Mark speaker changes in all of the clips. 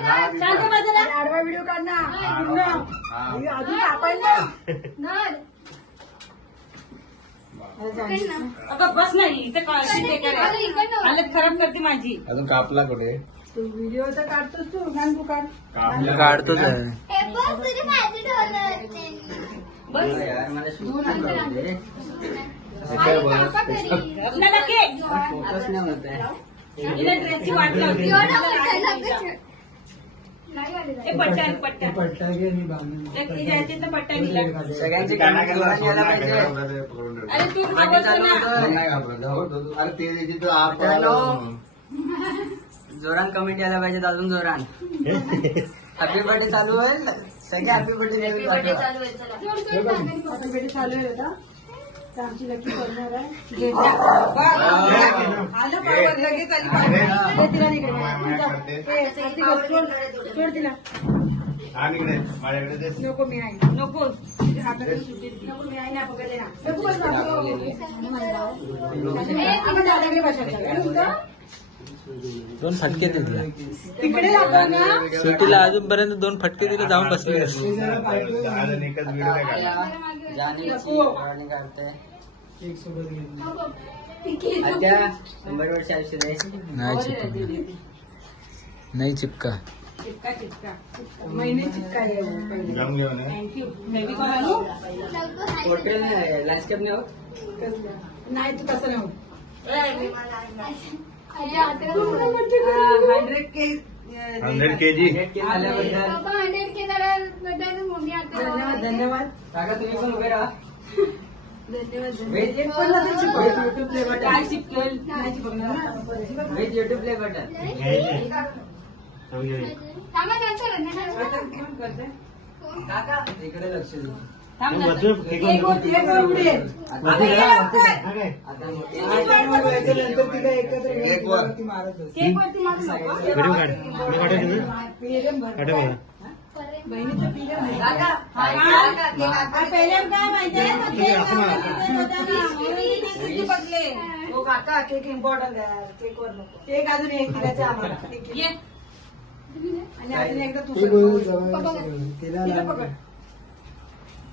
Speaker 1: शांत बाजूला.
Speaker 2: आडवा व्हिडिओ काढ ना. पूर्ण
Speaker 3: हा.
Speaker 2: अजून कापायला.
Speaker 1: धर.
Speaker 2: अरे जाणीव.
Speaker 4: अगं बस नाही इथे काय ते काय. हालत खराब करते माझी.
Speaker 3: अजून कापला कुठे?
Speaker 2: तू व्हिडिओ तर काढतोस तू. काढ.
Speaker 3: कापला
Speaker 5: काढतोच आहे.
Speaker 1: हे
Speaker 2: हात.
Speaker 4: आपल्याला केक हिला ड्रेसची वाट.
Speaker 1: नाही
Speaker 4: तिच्या ह्याच्यात ना पट्ट्या दिला
Speaker 5: सगळ्यांची कामं
Speaker 4: अरे तू.
Speaker 5: जोरान कमेंट यायला पाहिजे अजून जोरान. हॅपी बर्थडे चालू आहे सगळे हॅपी बर्थडे
Speaker 1: चालू आहे,
Speaker 2: तर आमची लकी करणार आहे.
Speaker 4: आलं लगेच.
Speaker 2: दे तिला सोड. तिला
Speaker 3: माझ्याकडे दे.
Speaker 2: नको मी आहे.
Speaker 4: नको.
Speaker 2: तिच्या हातातून सुट्टी दे. नको मी आहे ना पकडले ना. नको बस बाबू. आपण दादाकडे बसायचं
Speaker 5: दोन फटके दिले
Speaker 2: तिकडे जातो ना.
Speaker 5: सुट्टीला अजूनपर्यंत दोन फटके दिले जाऊन बसले नाही चिपका. नाही हो.
Speaker 2: तू कसं नाही.
Speaker 4: हंड्रेड के
Speaker 3: हंड्रेड के जी.
Speaker 5: आल्याबद्दल
Speaker 1: बाबा, 100 के जरा बदल, मम्मी आता.
Speaker 2: धन्यवाद धन्यवाद.
Speaker 5: काका तुम्ही पण उभे राहा.
Speaker 2: धन्यवाद
Speaker 5: वेज
Speaker 2: एक पण नसेल चिपकत. YouTube play button.
Speaker 4: काय चिपकल
Speaker 2: नाही ना.
Speaker 5: वेज युट्यूब प्ले बटन
Speaker 1: थांबा, नंतर, नंतर.
Speaker 5: काका इकडे लक्ष दे.
Speaker 4: थांब ना.
Speaker 2: एक होती, एक उडेल.
Speaker 4: अगं, ये लवकर.
Speaker 5: आता मोठी
Speaker 3: एक वर.
Speaker 2: केक वरती मारू नको. पेरम भर. बहिणीचं पेरम आहे.
Speaker 4: हा, काय माहितीये केक लावला होता ना, म्हणून मी ते चिपकले.
Speaker 2: हो काका केक इम्पॉर्टंट आहे केक वर नको केक अजून एक दिलायचं आम्हाला एक
Speaker 4: ये
Speaker 2: आणि अजून एकदा तू पण. तिला पकड.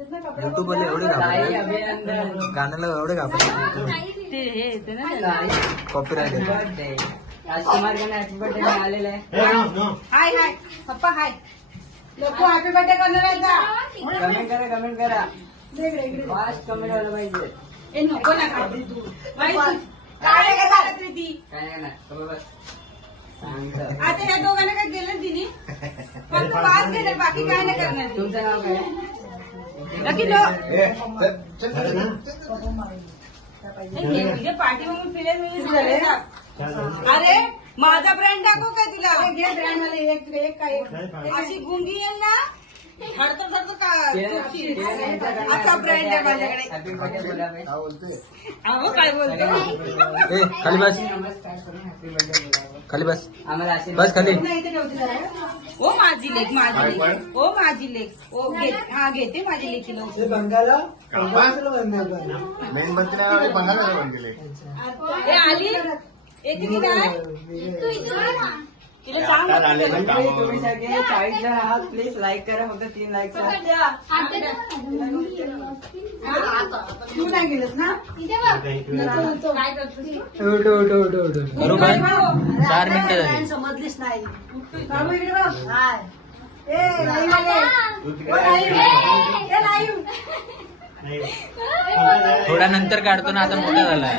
Speaker 2: कपडा
Speaker 5: युट्यूब
Speaker 2: बघ.
Speaker 5: वाले एवढे घाबरले गाण्याला एवढे
Speaker 1: दिली.
Speaker 4: ते हे येते ना
Speaker 5: कॉपीराइट राजकुमार गाणं हॅपी बर्थडे आलेलं आहे.
Speaker 4: हाय हाय. पप्पा हाय.
Speaker 2: लोक हॅपी बर्थडे करणार आहेत का?
Speaker 5: कमेंट करा कमेंट करा. फास्ट पाहिजे.
Speaker 4: ए नको ना तू. बाई तू काय नाही का झालं तरी ती?
Speaker 5: काय नाही ना कमी बस. सांगतो
Speaker 4: आता ह्या दोघांना काय केलं तिने. फक्त पास केलं बाकी काय नाही करणार ती.
Speaker 5: तुमचं नाव काय?
Speaker 4: नक्की लो
Speaker 3: ए, चल, चल, चल.
Speaker 4: तुझ्या पाठी म्हणून फिरेल मी अरे माझा ब्रँड दाखव काय तुला
Speaker 2: हे घे brand वाले, एक एक काय एक.
Speaker 4: अशी गुंगी येईल ना हडतं हडतं का?
Speaker 5: ते-
Speaker 4: चुकशील.
Speaker 5: ते-
Speaker 4: असा ब्रँड आहे माझ्याकडे.
Speaker 3: काय बोलते
Speaker 4: अहो काय बोलतो
Speaker 5: ए खाली बस. खाली बस. आम्हाला बस खाली.
Speaker 2: जरा.
Speaker 4: ओ माझी लेख माझी लेख ओ माझी लेख ओ घे हा घेते माझी लेखीला
Speaker 3: मेणबत्ती नाही लावली, बंगाल बनले
Speaker 4: ए आली? येते की काय?
Speaker 1: तू इथून ये. ना.
Speaker 4: तिला सांग
Speaker 3: आता झाले
Speaker 4: ना.
Speaker 3: ना.
Speaker 5: मंडळी, तुम्ही सगळे चाळीस जण आहात प्लीज लाईक करा फक्त तीन लाईक.
Speaker 2: तू नाही गेलंस ना?
Speaker 5: बरोबर? चार मिनिटं झाली.
Speaker 2: समजलीच नाही. बाबू इकडे बघ. हाय. ए लाईव्ह आले.
Speaker 3: तू
Speaker 2: ओ
Speaker 3: तिकडे
Speaker 2: लाईव्ह ए लाईव्ह
Speaker 5: थोडा नंतर काढतो ना आता मोठा झालाय.